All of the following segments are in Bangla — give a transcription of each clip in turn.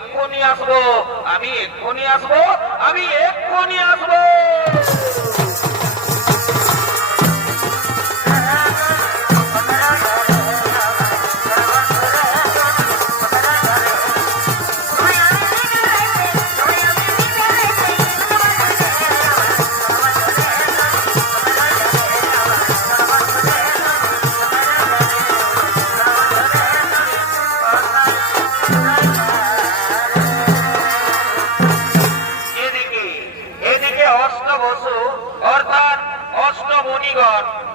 এক্ষুনি আসবো, আমি এক্ষুনি আসবো, আমি এক্ষুনি আসবো।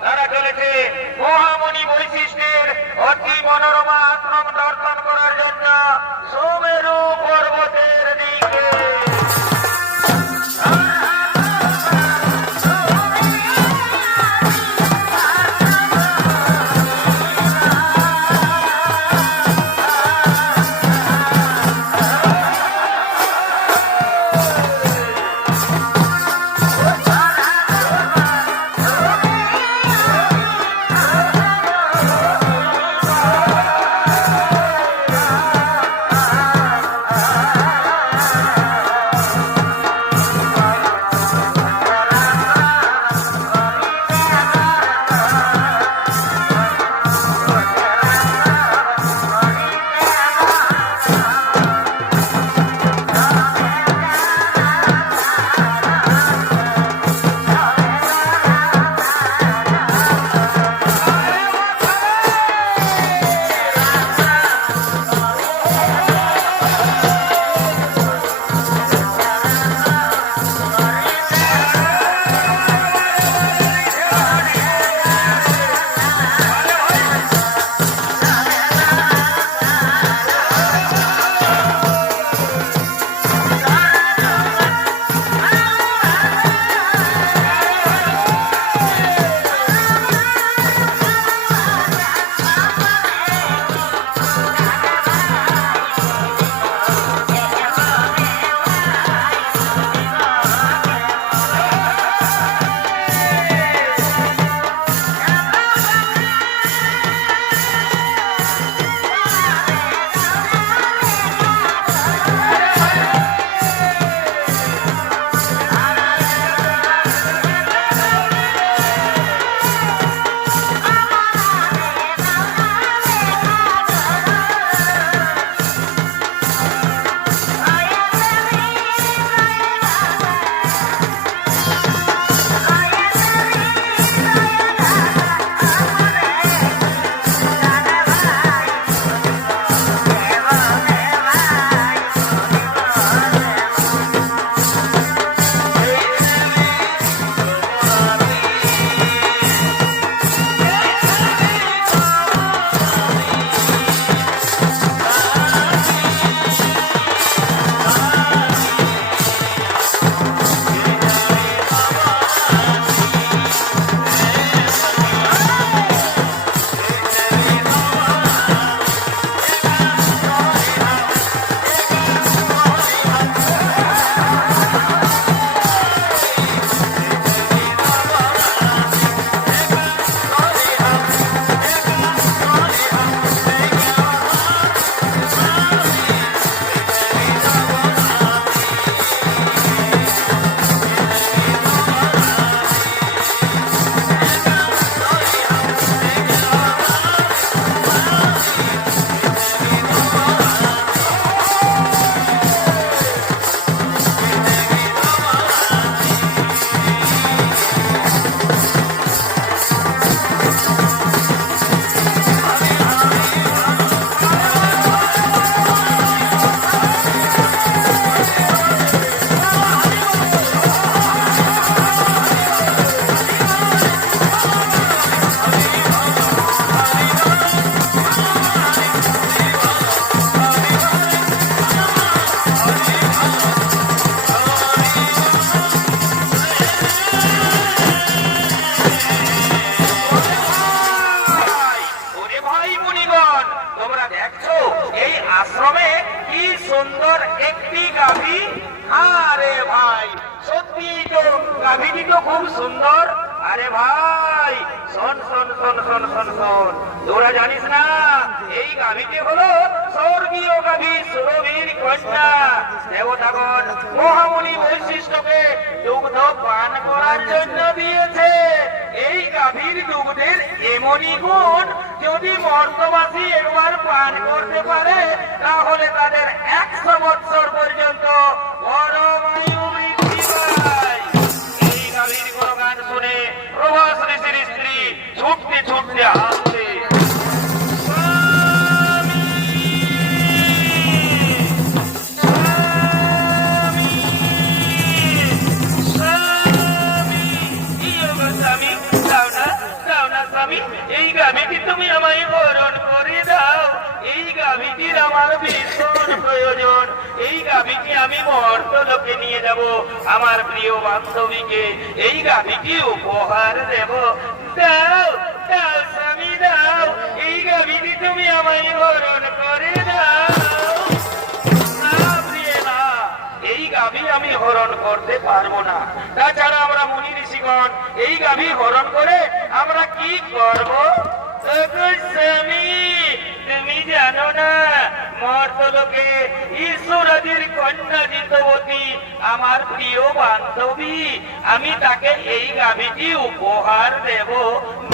তারা চলেছে মহামণি বৈশিষ্ট্যের অতি মনোরমা আশ্রম দর্শন করার জন্য সুমেরু পর্বতের দিকে। সুন্দর একটি গাভী। আরে ভাই, সত্যি তো গাভীটি তো খুব সুন্দর। আরে ভাই শোন শোন শোন শোন শোন শোন, তোরা জানিস না এই গাভীটি হলো স্বর্গীয় গাভী সুরভীর কন্যা। দেবতাগণ মহামুনি বৈশিষ্ট্যকে দুগ্ধ পান করার জন্য দিয়েছে। এই গাভীর দুগ্ধের এমনই গুণ, যদি মর্তবাসী একবার পান করতে পারে তাহলে তাদের 100 বৎসর পর্যন্ত পরমায়ু বৃদ্ধি পায়। এই গাভীর গুণগান শুনে প্রভাস ঋষির স্ত্রী ছুটতে ছুটতে আসছে। এই গাভীটি তুমি আমায় হরণ করে দাও, এই গাভীটির আমার ভীষণ প্রয়োজন। এই গাভীটি আমি মর্তলোকে নিয়ে যাব, আমার প্রিয় বান্ধবীকে এই গাভীটি উপহার দেব। দাও দাও স্বামী দাও, এই গাভীটি তুমি আমায় হরণ করে দাও। না প্রিয়ে না, এই গাভী আমি হরণ করতে পারবো না। তাছাড়া আমরা মুনি ঋষিগণ এই গাভী হরণ করে আমরা কি করব? স্বামী তুমি জানো না মর্তলোকে ঈশ্বরাদির কন্যা জিতবতী আমার প্রিয় বান্ধবী, আমি তাকে এই গাভীটি উপহার দেব।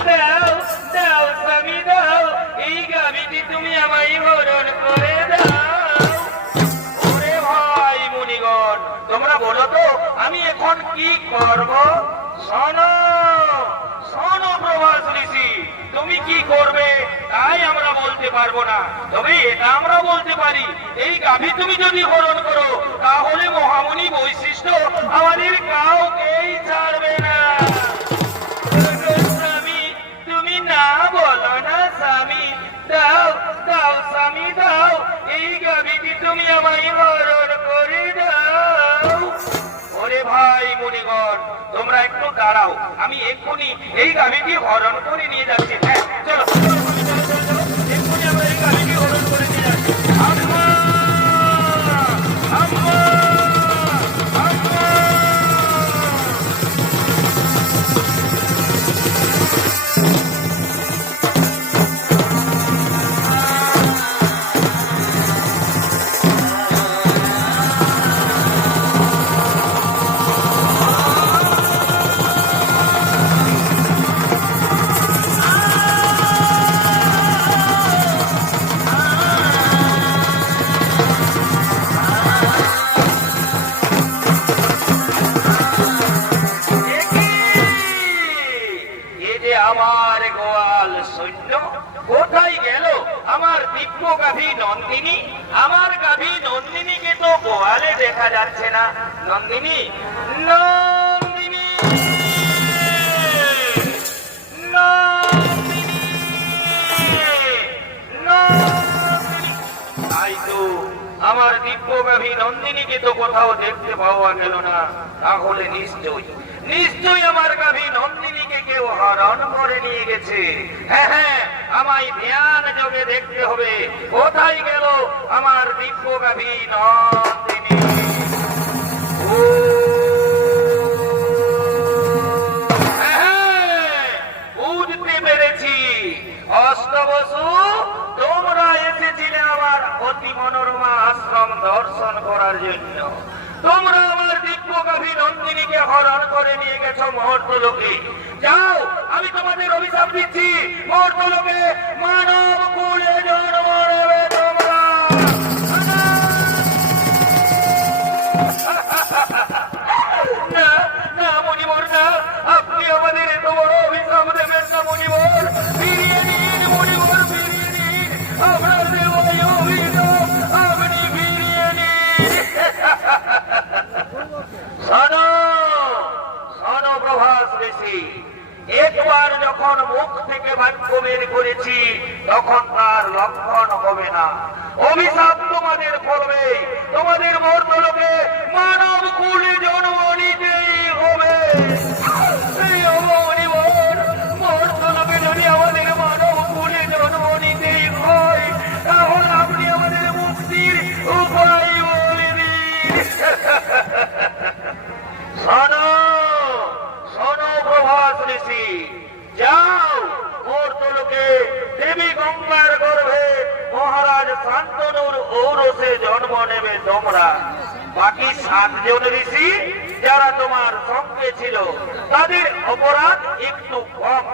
দাও দাও স্বামী দাও, এই গাভীটি তুমি আমায় হরণ করে দাও। ওরে ভাই মুনিগণ, তোমরা বলো তো আমি এখন কি করব? শোনো শোনো প্রভাস ঋষি, তুমি কি করবে তাই আমরা বলতে পারবো না, তবে এটা আমরা বলতে পারি এই গাভী তুমি যদি হরণ করো তাহলে মহামুনি বৈশিষ্ট্য আমাদের কাউকেই ছাড়বে না। স্বামী তুমি না বলো না স্বামী, দাও দাও স্বামী দাও, এই গাভীটি তুমি আমায় হরণ করে দাও। ওরে ভাই মুনিগণ, তোমরা একটু দাঁড়াও, আমি এক্ষুনি এই গাভীটি হরণ করে নিয়ে যাচ্ছি। হ্যাঁ চলো এক্ষুনি আমরা এই গাভীটি হরণ করে নিয়ে যাচ্ছি। আম্মা আম্মা আম্মা। আমার গোয়াল সৈন্য কোথায় গেল? আমার দিব্য গাভী নন্দিনী, আমার গাভী নন্দিনীকে তো গোয়ালে দেখা যাচ্ছে না। নন্দিনী নন্দিনী নন্দিনী নন্দিনী, তাই তো আমার দিব্য গাভী নন্দিনীকে তো কোথাও দেখতে পাওয়া গেল না। তাহলে নিশ্চয়ই নিশ্চয়ই আমার গাভী নন্দিনীকে কেউ হরণ করে নিয়ে গেছে। হ্যাঁ হ্যাঁ, আমায় ধ্যান যোগে দেখতে হবে কোথায় গেল আমার দিব্য গাভী নন্দিনী। বুঝতে পেরেছি অষ্টবসু, তোমরা এসেছিলে আমার অতি মনোরমা আশ্রম দর্শন করার জন্য। তোমরা আমার দিব্য গাভী নন্দিনীকে হরণ করে নিয়ে গেছো মর্তলোকে। যাও, আমি তোমাদের অভিশাপ দিচ্ছি, মর্তলোকে মানব কুলে জন্ম নেবে তোমরা। না না মুনিবর না, আপনি আমাদের এত বড় অভিশাপ দেবেন না মুনিবর। ফিরিয়ে নিন মুনিবর, ফিরিয়ে নিন, আপনাদের ওই অভিশাপ আপনি ফিরিয়ে নিন। শোনো শোনো প্রভাস ঋষি, একবার যখন মুখ থেকে বাক্য বের করেছি তখন তার লক্ষণ হবে না। অভিশাপ তোমাদের পড়বে, তোমাদের মর্তলোকে মানব কুলে জন্ম নিতেই হবে। মর্তলোকে যদি আমাদের মানব কুলে জন্ম নিতেই হয় তাহলে আপনি আমাদের মুক্তির উপায় বলে দিন। শোনো শোনো প্রভাস ঋষি, অপরাধ। বাকি 7 জন ঋষি যারা তোমার সঙ্গে ছিল তাদের অপরাধ একটু কম,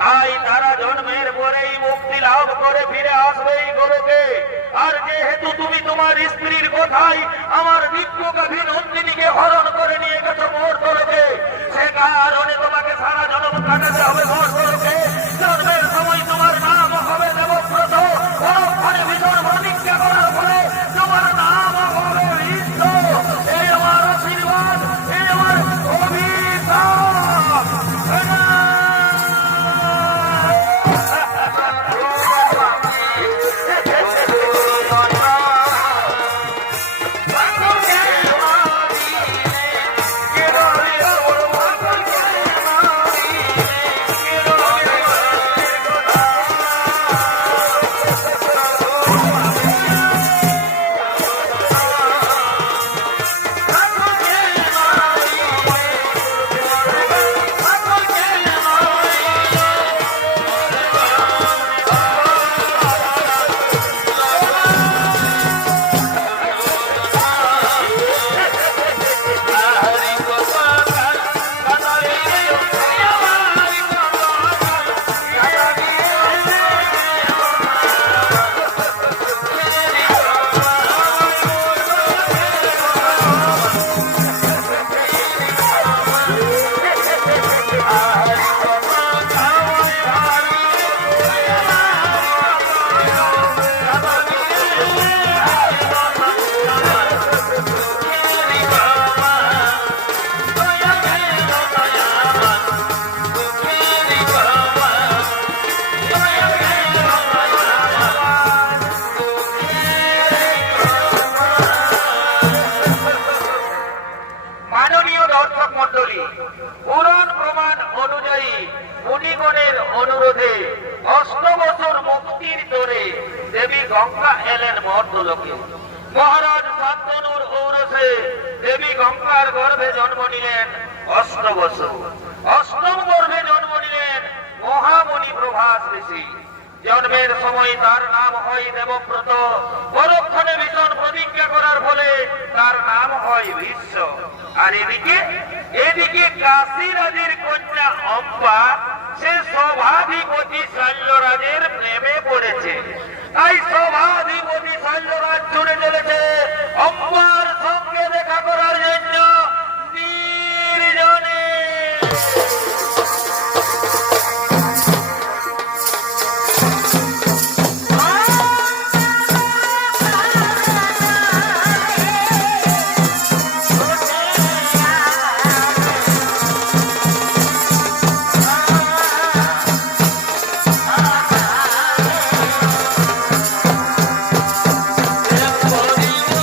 তাই তারা জন্মের পরেই মুক্তি লাভ করে ফিরে আসবে এই গোলকে। আর যেহেতু তুমি তোমার স্ত্রীর কথাই আমার নিত্যকাভী নন্দিনীকে হরণ করে নিয়ে গেছো মর্তলোকে, সে কারণে তোমাকে সারা জন্ম কাটাতে হবে মর্তলোকে। জন্মের সময় তোমার নাম হবে দেবব্রত, পরক্ষণে ভীষণ প্রতিজ্ঞা করার ফলে তোমার নাম হবে ঋদ্ধ। এই আমার আশীর্বাদ, এই আমার অভিশাপ। মাননীয় দর্শক মন্ডলী, পুরাণ প্রমাণ অনুযায়ী মুনিগণের অনুরোধে 8 বছর মুক্তির তোরে দেবী গঙ্গা এলেন মর্তলোকে। মহারাজ শান্তনুর ঔরসে দেবী গঙ্গার গর্ভে জন্ম নিলেন 8 বছর। 8ম গর্ভে জন্ম নিলেন মহামুনি প্রভাস ঋষি। জন্মের সময় তার নাম হয় দেবব্রত, পরক্ষণে ভীষণ প্রতিজ্ঞা করার ফলে তার নাম হয় ভীষ্ম। আর এদিকে কাশীরাজের কন্যা অম্বা, সে সভাধিপতি শৈলরাজের প্রেমে পড়েছে। তাই সভাধিপতি শৈলরাজ ছুটে চলেছে অম্বার সঙ্গে দেখা করার জন্য নির্জনে। Everybody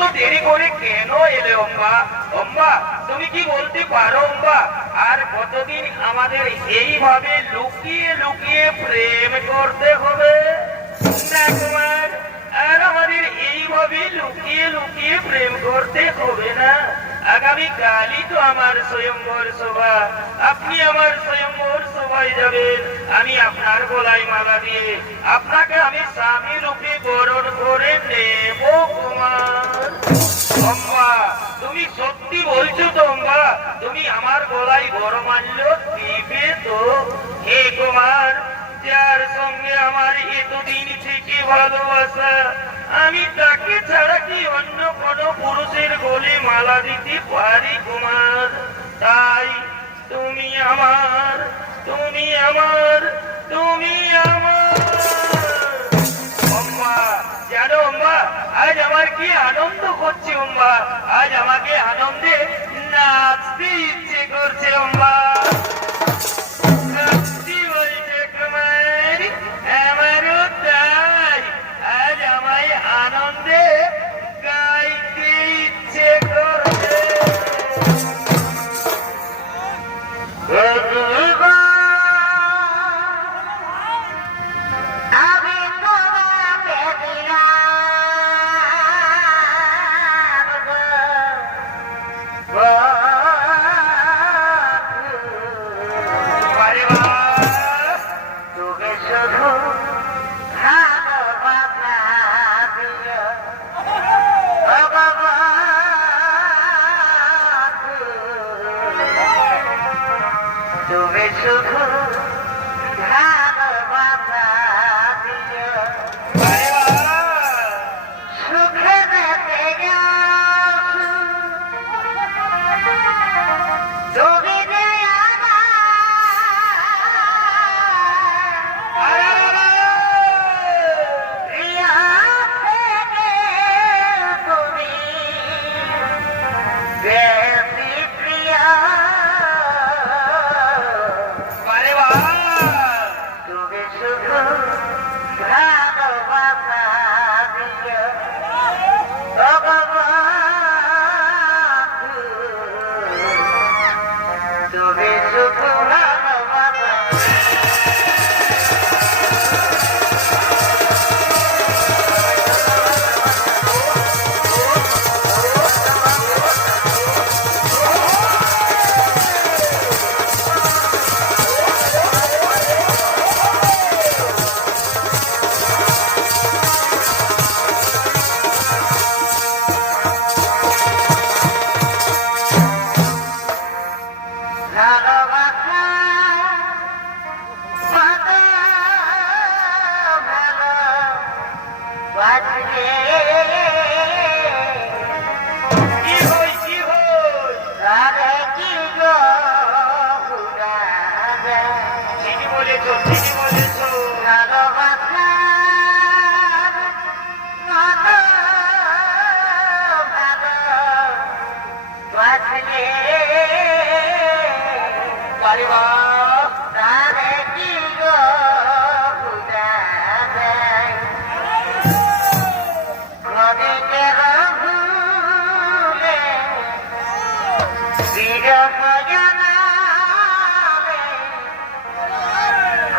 এত দেরি করে কেন এলে অম্বা? অম্বা, তুমি কি বলতে পারো অম্বা, আর কতদিন আমাদের এইভাবে লুকিয়ে লুকিয়ে প্রেম করতে হবে? না কুমার, আর আমাদের এইভাবে লুকিয়ে লুকিয়ে প্রেম করতে হবে না। আগামী কালই তো আমার স্বয়ংবর সভা, আপনি আমার স্বয়ংবর সভায় যাবেন। আমি আপনার গলায় মালা দিয়ে আপনাকে আমি স্বামী রূপে বরণ করে নেব কুমার। অম্বা, তুমি সত্যি বলছো তো অম্বা? তুমি আমার গলায় বরমাল্য দিবে তো? হে কুমার, যার সঙ্গে আমার এতদিন থেকে ভালোবাসা, আমি তাকে ছাড়া কি অন্য কোনো পুরুষের গলে মালা দিতে পারি কুমার? তাই তুমি আমার, তুমি আমার, তুমি আমার। অম্বা, জানো অম্বা, আজ আমার কি আনন্দ করছে অম্বা, আজ আমাকে আনন্দে নাচতে ইচ্ছে করছে অম্বা। সত্যি বলছে কুমার, আমারও তাই, আজ আমায় আনন্দে গাইতে ইচ্ছে করছে।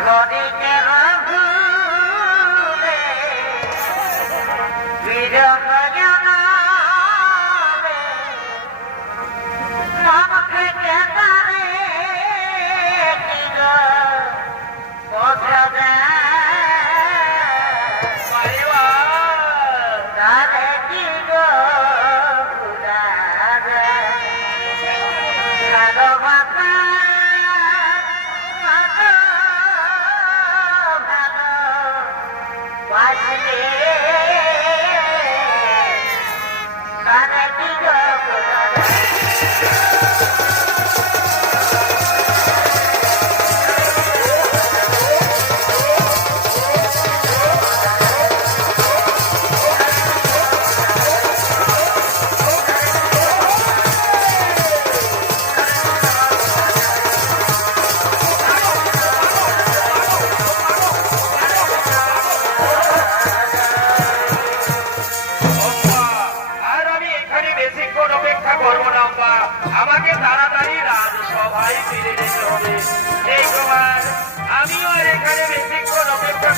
Body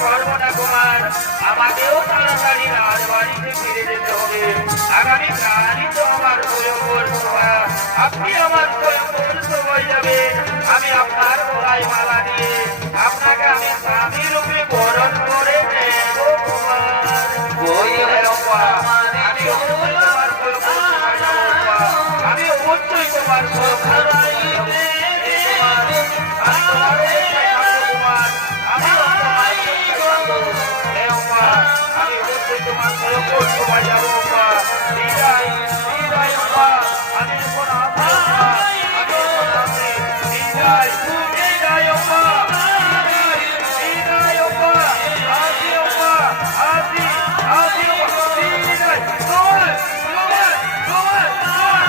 পারবো না কুমার, আমাকেও তাড়াতাড়ি রাজবাড়িতে ফিরে যেতে হবে। আগামী কালই তো আমার স্বয়ংবর সভা, আপনি আমার স্বয়ংবর সভায় যাবেন। আমি আপনার গলায় মালা দিয়ে আপনাকে আমি স্বামী রূপে বরণ করে নেব কুমার। আমি অবশ্যই তোমার স্বয়ংবর সভায় যাবো কুমার। আমি অবশ্যই তোমার স্বয়ংবর সভায় যাবো। আমি তোমার অপেক্ষায় থাকবো কুমার। আমি তোমার অপেক্ষায় থাকবো। হে কুমার, আমি অবশ্যই তোমার স্বয়ংবর সভায় যাবো কুমার। বিদায়, বিদায় কুমার। আমি এখন আসি কুমার। আমি এখন আসি। বিদায়, বিদায় কুমার। বিদায় কুমার। আসি কুমার। আসি, আসি কুমার। বিদায়। কুমার, কুমার, কুমার, কুমার।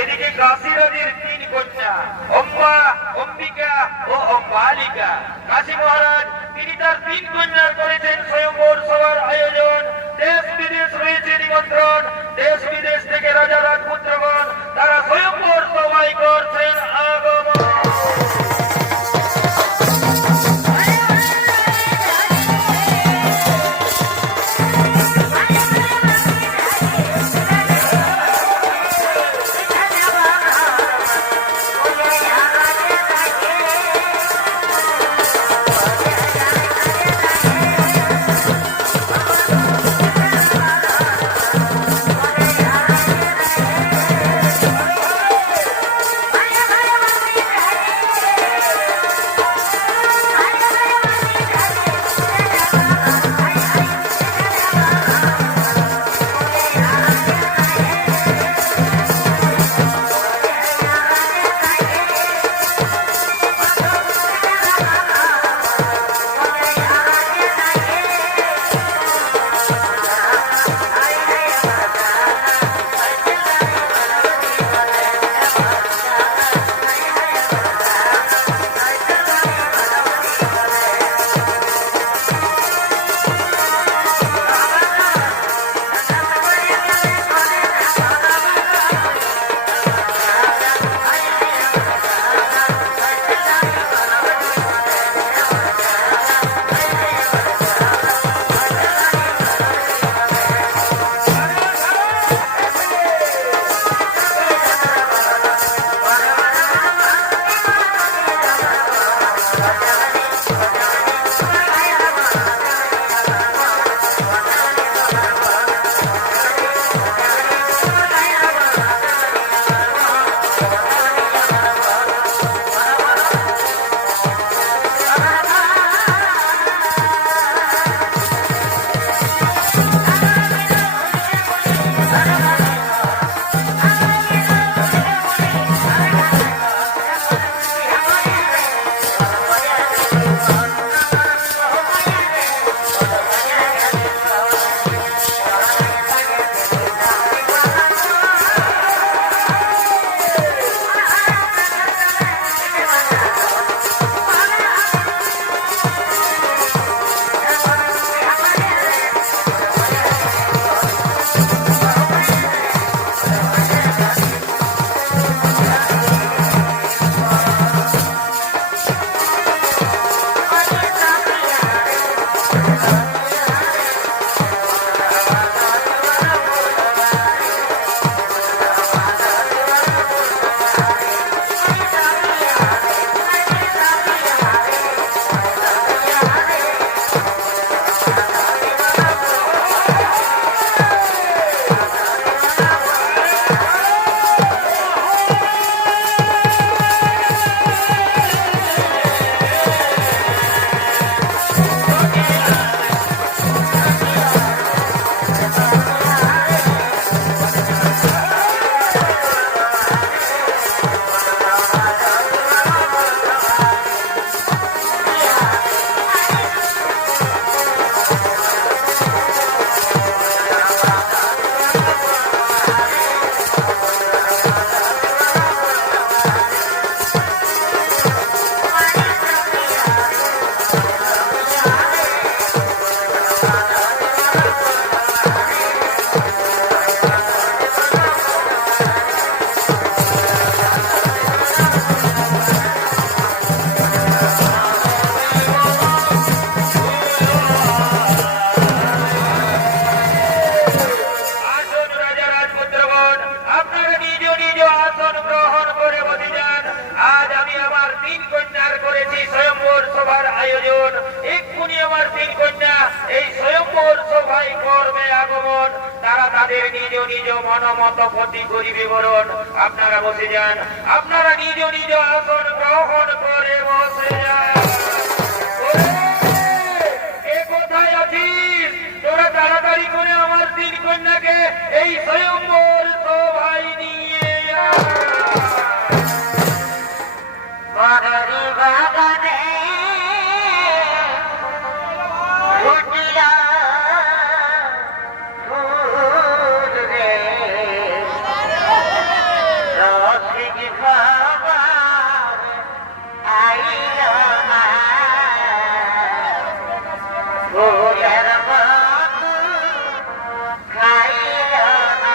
এদিকে কাশীরাজের তিন কন্যা অম্বা, অম্বিকা ও অম্বালিকা। কাশী মহারাজ তিনি তার তিন কন্যার করেছেন স্বয়ংবর সভার আয়োজন। দেশ বিদেশ রয়েছে নিমন্ত্রণ। দেশ বিদেশ থেকে রাজা রাজপুত্রগণ তারা স্বয়ংবর সভায় করছেন আগমন। তিন কন্যার করেছি স্বয়ম্বর সভার আয়োজন। এক্ষুনি আমার তিন কন্যা এই স্বয়ম্বর সভায় করবে আগমন। তারা তাদের নিজ নিজ মনমত ক্ষতি করিবে বরণ। আপনারা বসে যান, আপনারা নিজ নিজ আসন গ্রহণ করে বসে যান। কে কোথায় আছিস? তোরা তাড়াতাড়ি করে আমার তিন কন্যাকে এই স্বয়ম্বর সভায় নিয়ে আয়। বাগানে ফুটিয়া ফুল রে রসিক খাবার আইল না ফুলের মধু খাইল না।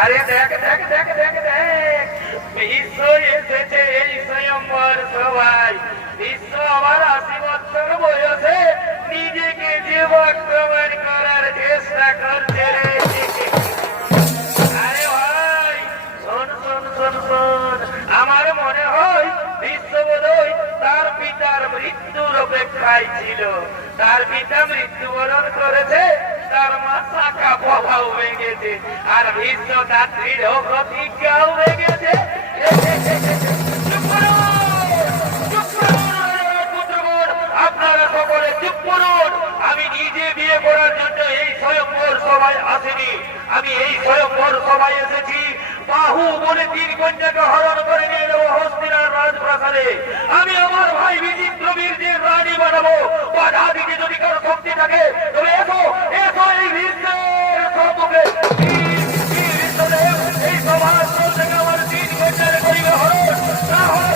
আরে দেখ দেখ দেখ দেখ দেখ, বিশ্ব এসেছে এই স্বয়ম্বর সভায়। বিশ্ব আমার ৮০ বছর বয়সে নিজেকে যুবক প্রমাণ করার চেষ্টা করছে রে। আরে ভাই শোন শোন শোন শোন, আমার মনে ভাই ছিল, তার পিতা মৃত্যুবরণ করেছে, তার মা শাখা প্রভাব ভেঙেছে, আর ভীষ্ম তার দৃঢ় প্রতিজ্ঞাও ভেঙেছে। চুপ করুন, চুপ করুন, পুত্রগণ, আপনারা সকলে চুপ করুন। আমি নিজে বিয়ে করার জন্য এই স্বয়ংবর সভায় আসিনি, আমি এই স্বয়ংবর সভায় এসেছি বাহু বলে 3 কন্যাকে হরণ করে নিয়ে যাবো হস্তিনার রাজপ্রাসাদে। আমি আমার ভাই বিচিত্রবীর্যের রানী বানাবো। বাধা দিতে যদি কারো শক্তি থাকে তবে এসো, এসো এই ভীষ্মের সম্মুখে। এই সভার থেকে আমার 3 কন্যারে করিবে হরণ, না হলে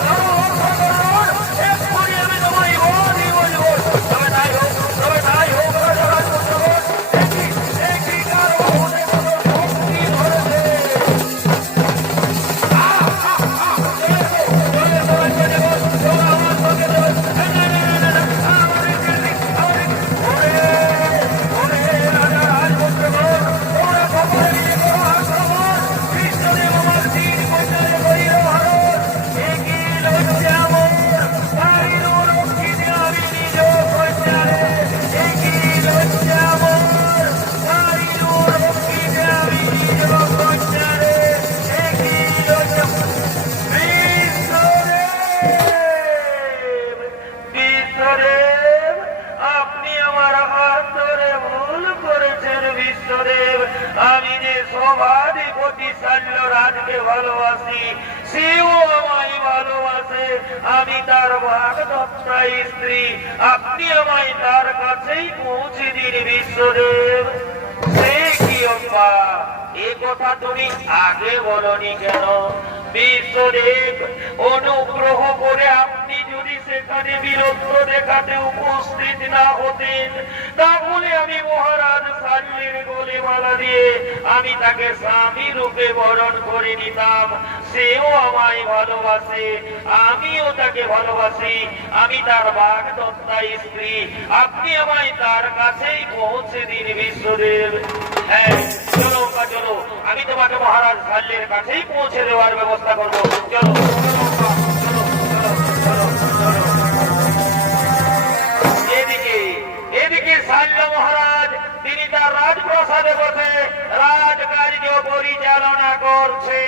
এক্ষুনি আমি তোমায় বলি বলবো। তবে তাই হোক, তবে তাই হোক, রাজপুত্রগণ, একই কার বাহুতে কত শক্তি ধরেছে। বিশ্বদেব, আপনি আমার হাত ধরে ভুল করেছেন। বিশ্বদেব, আমি যে সভাধিপতি শল্যরাজকে ভালোবাসি, সেও আমায় ভালোবাসে। আমি তার ভাগদত্তা স্ত্রী, আপনি আমায় তার কাছেই পৌঁছে দিন। বিশ্বদেব, সে কি অম্বা, এ কথা তুমি আগে বলনি কেন? বিশ্বদেব, অনুগ্রহ করে আপনি যদি সেখানে বীরত্ব দেখাতে উপস্থিত না হতেন, তাহলে আমি মহারাজ শাল্যের গলে মালা দিয়ে আমি তাকে স্বামী রূপে বরণ করে নিতাম। সেও আমায় ভালোবাসে, আমিও তাকে ভালোবাসি। আমি তার বাগদত্তা স্ত্রী, আপনি আমায় তার কাছেই পৌঁছে দিন। বিশ্বদেব, হ্যাঁ, চলো চলো, আমি তোমাকে মহারাজ শাল্যের কাছেই পৌঁছে দেওয়ার ব্যবস্থা করবো। চলো এদিকে এদিকে শাল্য মহারাজ, তিনি তার রাজপ্রাসাদে বসে রাজকার্য পরিচালনা করছে।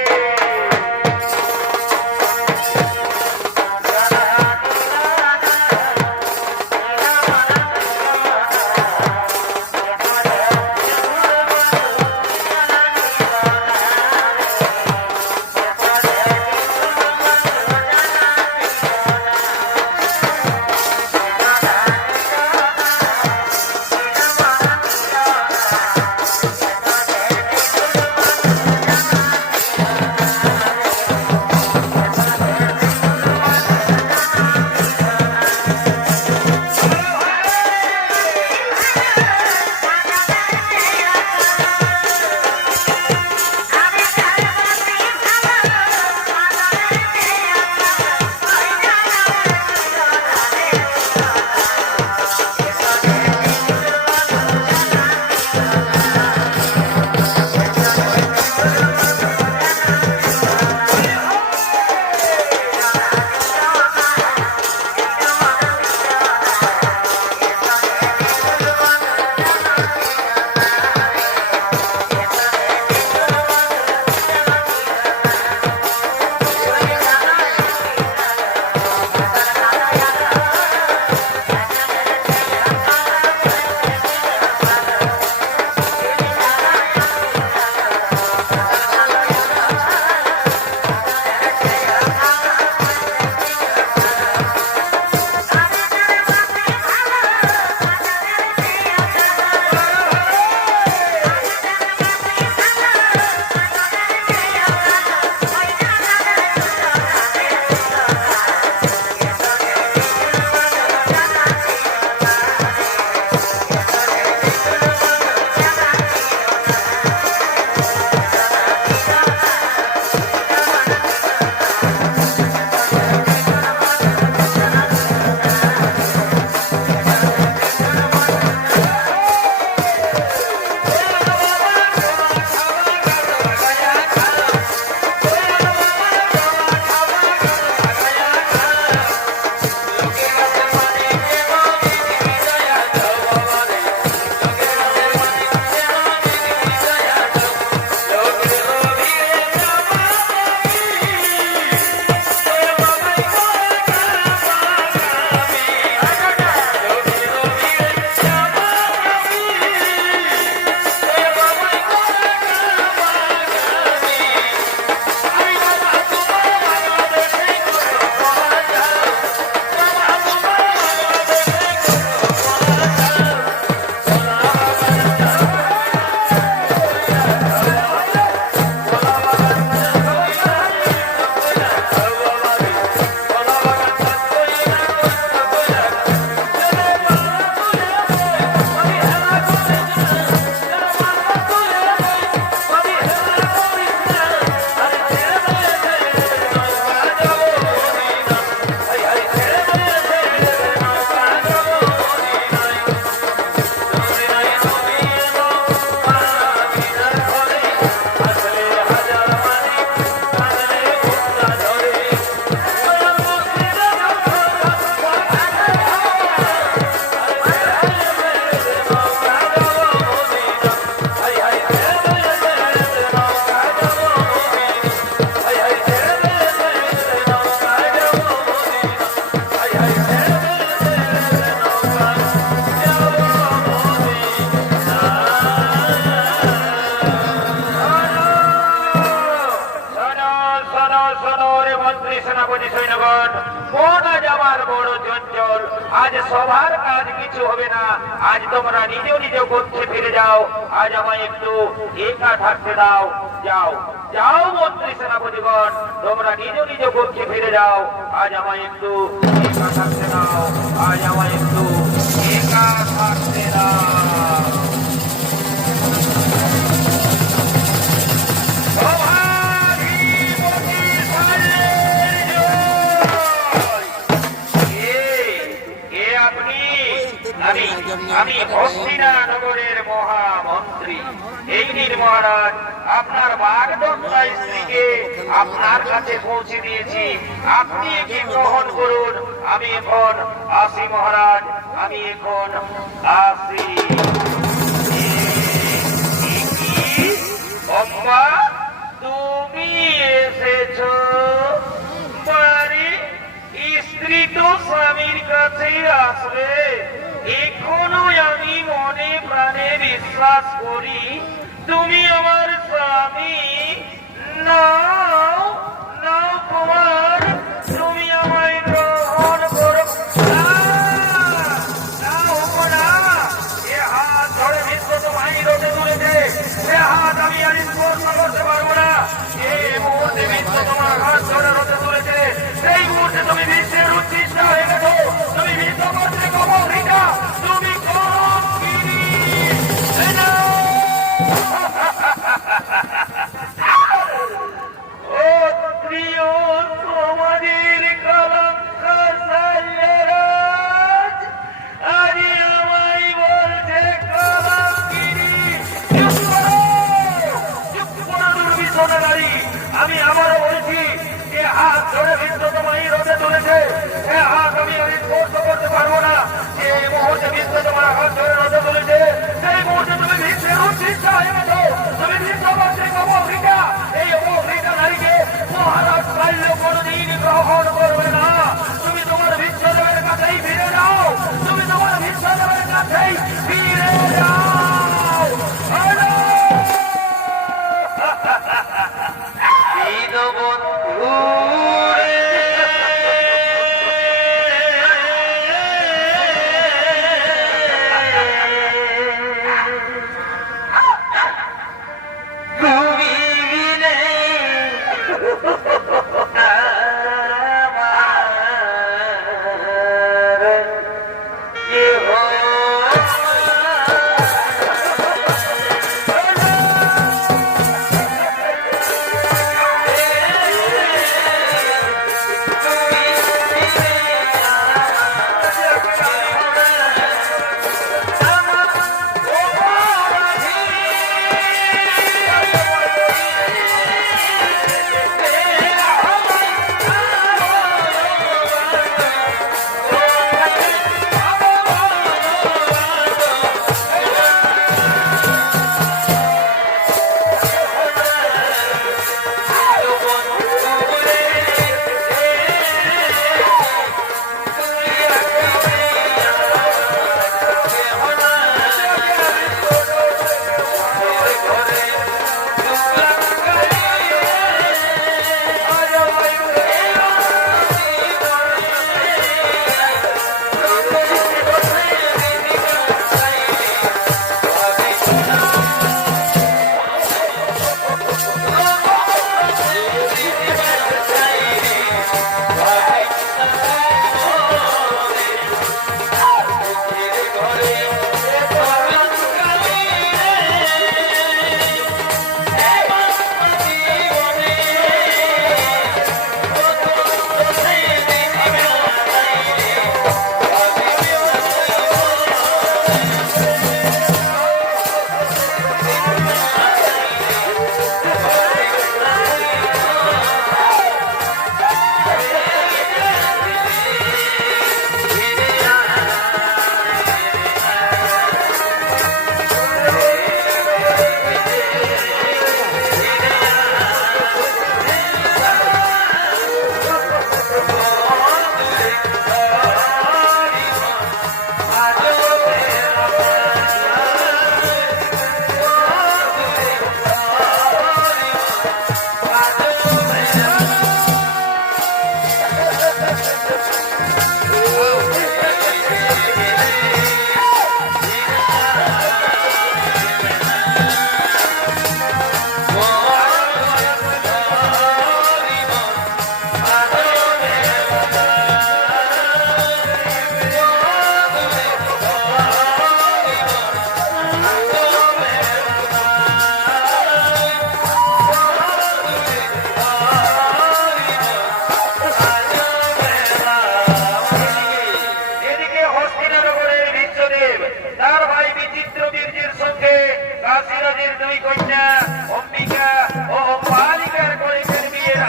শোনো শোনো রে মন্ত্রী সেনাপতি সৈন্যগণ, মন আজ আমার বড় চঞ্চল। আজ সবার কাজ কিছু হবে না। আজ তোমরা নিজ নিজ কক্ষে ফিরে যাও। আজ আমায় একটু একা থাকতে দাও। যাও যাও মন্ত্রী সেনাপতিগণ, তোমরা নিজ নিজ কক্ষে ফিরে যাও। আজ আমায় একটু একা থাকতে দাও। আজ আমায় একটু একা থাকতে দাও। আমি হস্তিনা নগরের মহামন্ত্রী। এই নিন মহারাজ, আপনার বাগদত্তা স্ত্রীকে আপনার কাছে পৌঁছে দিয়েছি। আপনি একে গ্রহণ করুন। আমি এখন আসি মহারাজ, আমি এখন আসি। অম্মা, তুমি এসেছো? বাড়ি স্ত্রী তো স্বামীর কাছে আসবে। এখনো আমি মনে প্রাণে বিশ্বাস করি তুমি আমার স্বামী। নাও নাও কুমার, তুমি আমায় গ্রহণ করো। এ হাত ধরে বিশ্ব তোমায় রোদে তুলেছে। এ হাত আমি আর স্পর্শ করতে পারবো না। এই মুহূর্তে বিশ্ব তোমার হাত ধরে রোদে তুলেছে। সেই মুহূর্তে তুমি বিশ্বের উচ্ছিষ্ট হয়ে গেছো। তুমি বিশ্ব মন্ত্রী কমরিকা, তুমি কমগিরি। ও প্রিয় তোমাদের কলঙ্ক সাল্যরাজ, আজ আমায় বলছে কলঙ্কিনী। আমি আবারও বলছি, এ হাত ধরে বিশ্ব তোমায় রোদে তুলেছে। এ হাত আমি স্পর্শ করতে পারবো না। যে মুহূর্তে বিশ্ব তোমার হাত ধরে রোদে তুলেছে, সেই মুহূর্তে তুমি বিশ্বের উচ্ছিষ্ট হয়ে গেছো। তুমি বিশ্বমন্ত্রী অপহৃতা। এই অপহৃতা নারীকে মহারাজ পাইল কোনদিন গ্রহণ করবে না। তুমি তোমার বিশ্বদেবের কাছেই ফিরে যাও। তুমি তোমার বিশ্বদেবের কাছেই ফিরে যাও।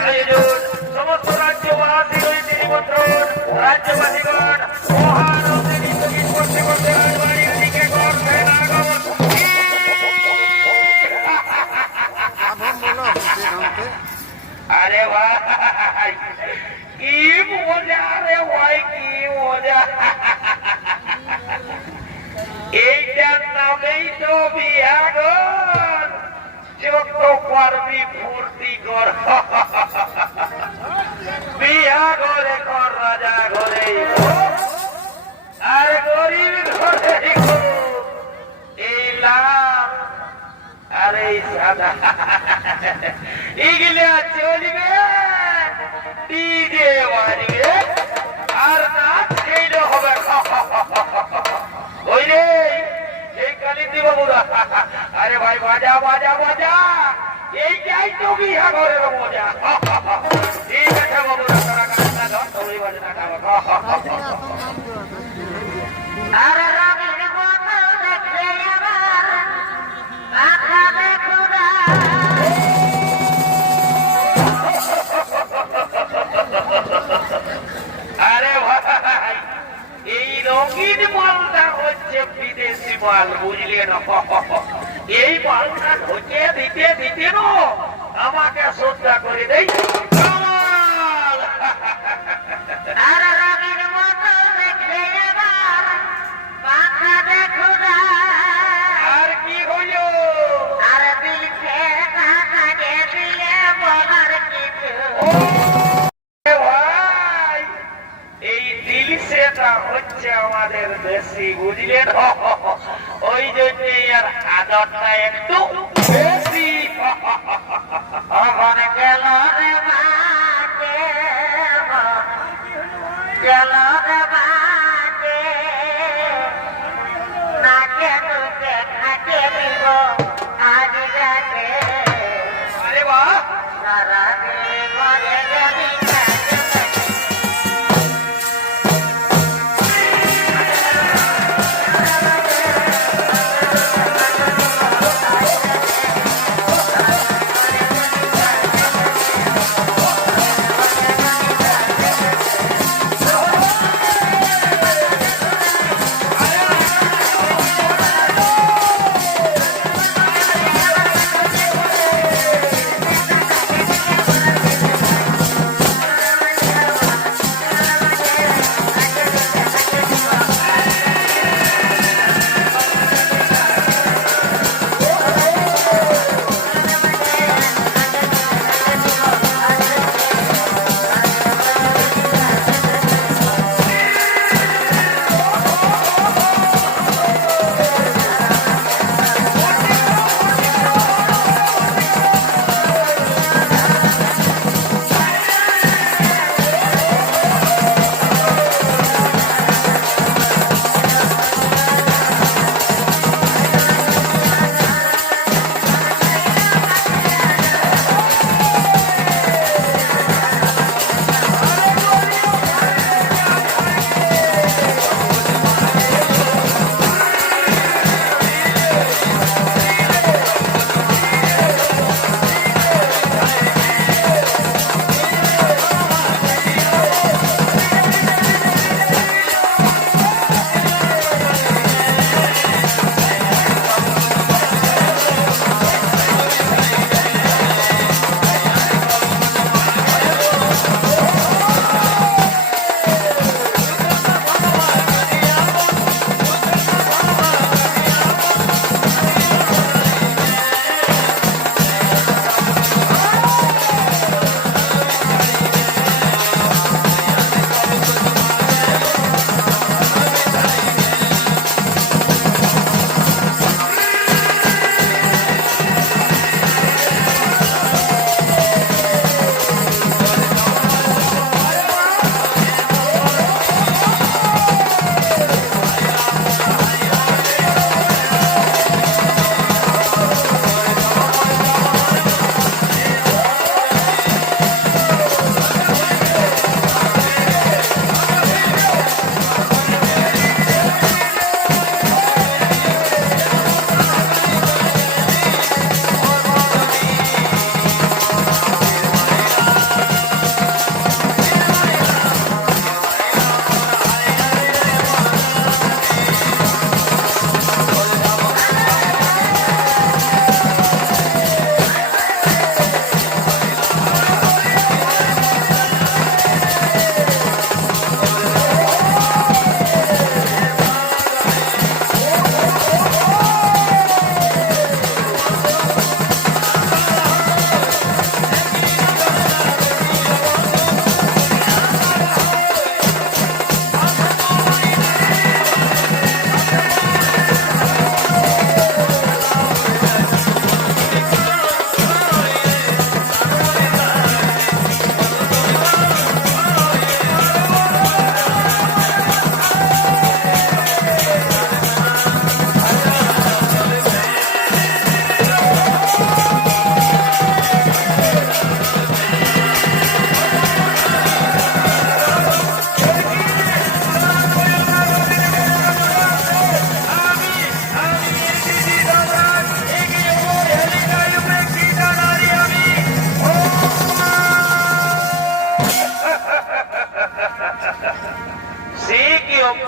আয়োজন সমস্ত রাজ্যবাসীর ওই নিমন্ত্রণ রাজ্যবাসীগণ মহানন্দে নৃত্যগীত করতে করতে রাজবাড়ির দিকে করছেন আগমন আরে ভাই কি মজা রে ভাই কি মজা এইটার নামেই তো বিয়াগর যত পারবি ফুর্তি কর বিয়া ঘরে কর রাজা ঘরে আর গরিব ঘরে এই লাল আর এই সাদা এগুলা চলবে ডিজে বাজবে আর নাচ খেলে হবে ওই রে এই কালিন্দি বাবুরা আরে ভাই বাজা বাজা বাজা এইটাই তো বিয়া ঘরের মজা ঠিক আছে বাবুরা তারা কান্না ধর তো ওই বাজনাটা আর রঙিন বোতল দেখলে আমার মাথা দেখুরা আরে ভাই এই রঙিন মালটা হচ্ছে বিদেশি মাল বুঝলেন এই মালটা ঢুকে দিতে দিতে না আমাকে শ্রদ্ধা করে দেই কামাল। আর রঙিন বোতল দেখলে আমার মাথা দেখুরা আর কি হইল আর দিলকে টাকা দিলে বলার কিছু এ ভাই এই দিল সেটা হচ্ছে আমাদের দেশি বুঝলেন ওই জন্য আর আদরটা একটু বেশি অবন গেল রে বাটে গেল রে বাটে নাকে দুকে খাটে দিব আজ রাতে আরে বাহ সারা দিন ঘরে যাবি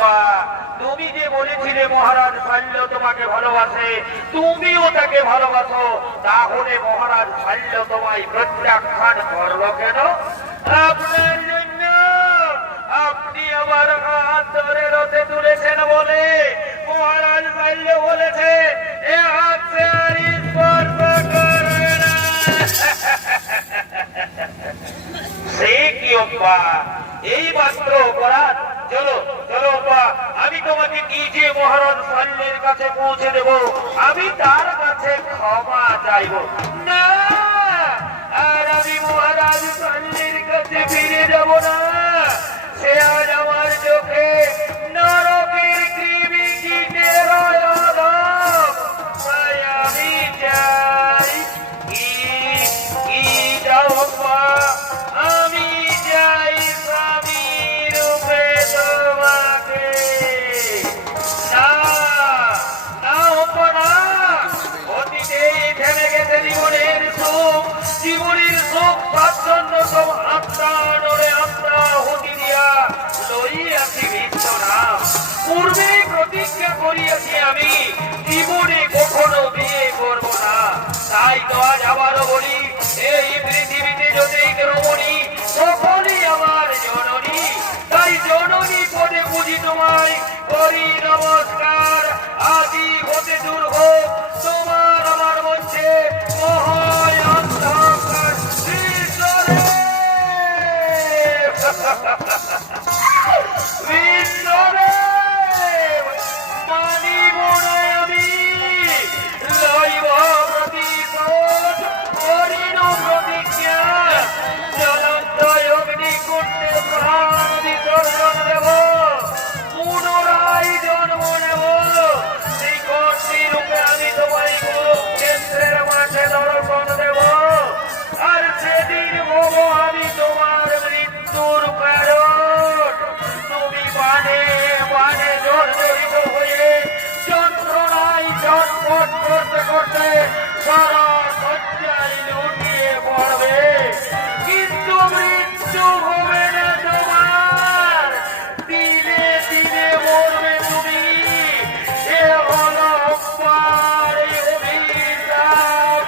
অম্বা, তুমি যে বলেছিলে মহারাজ শল্য তোমাকে ভালোবাসে, তুমিও তাকে ভালোবাসো, তাহলে মহারাজ শল্য তোমায় প্রত্যাখ্যান করলো কেন? আপনার জন্য, আপনি আমার হাত ধরে রথে তুলেছেন বলে মহারাজ শল্য বলেছে এ হাত সে আর স্পর্শ করবে না। সে কি অম্বা, এই মাত্র অপরাধ? চলো চলো অম্বা, আমি তোমাকে নিজে মহারাজ শল্যের কাছে পৌঁছে দেব, আমি তার কাছে ক্ষমা চাইব। না, আর আমি মহারাজ শল্যের কাছে ফিরে যাব না। সে আজ আমার চোখে নরকের কৃমি কীটের অধম। তাই আমি চাই কি যাও অম্বা, আমি চাই স্বামী রূপে তোমাকে। না না অম্বা না, অতীতেই থেমে গেছে জীবনের সুখ, জীবনের সুখ স্বাচ্ছন্দ্য সব আত্মা নড়ে আত্মা হুতি দিয়া লইয়াছি ভিন্ন নাম। পূর্বে প্রতিজ্ঞা করিয়াছি আমি জীবনে কখনো বিয়ে করব না। তাই তো আজ আবারও বলি, এই পৃথিবীতে যতই রমণী সকলই আমার জননী। তাই জননী পদে বুঝি তোমায় করি নমস্কার। আজি হতে দূর হোক তোমার আমার মধ্যে মহায় অন্ধকার। ঈশ্বরে ঈশ্বরে মানিব না আমি, লইব প্রতিশোধ, করিল প্রতিজ্ঞা। জ্বলন্ত অগ্নিকুণ্ডে প্রাণ বিসর্জন দেব, পুনরায় জন্ম নেব। শ্রীকর্ষী রূপে আমি তোমায় কুরুক্ষেত্রের মাঠে দর্শন দেব। আর সেদিন হব আমি তোমার মৃত্যুর কারণ। তুমি বানে বানে জর্জরিত হয়ে যন্ত্রণায় ছটফট করতে করতে সারা শয্যায় লুটিয়ে পড়বে, কিন্তু মৃত্যু হবে না তোমার। দিনে দিনে মরবে তুমি, এ হলো অম্বার অভিশাপ।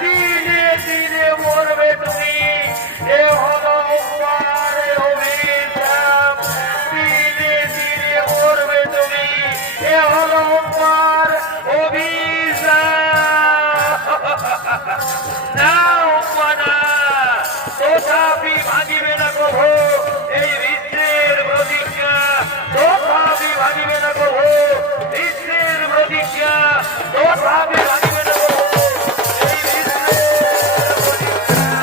দিনে দিনে মরবে তুমি, এ হলো অম্বার অভিশাপ। দিনে দিনে মরবে তুমি, এ হলো অম্বার অভিশাপ। না অম্বা না, তথাপি ভাঙিবে না কভু এই বিশ্বের প্রতিজ্ঞা। তথাপি ভাঙিবে না কভু বিশ্বের প্রতিজ্ঞা। তথাপি ভাঙিবে না কভু এই বিশ্বের প্রতিজ্ঞা।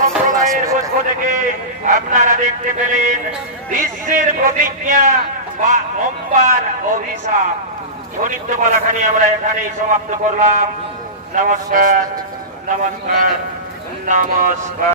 সম্প্রদায়ের পক্ষ থেকে আপনারা দেখতে পেলেন বিশ্বের প্রতিজ্ঞা বা অম্বার অভিশাপ। নৃত্যপালাখানি আমরা এখানেই সমাপ্ত করলাম। নমস্কার নমস্কার নমস্কার।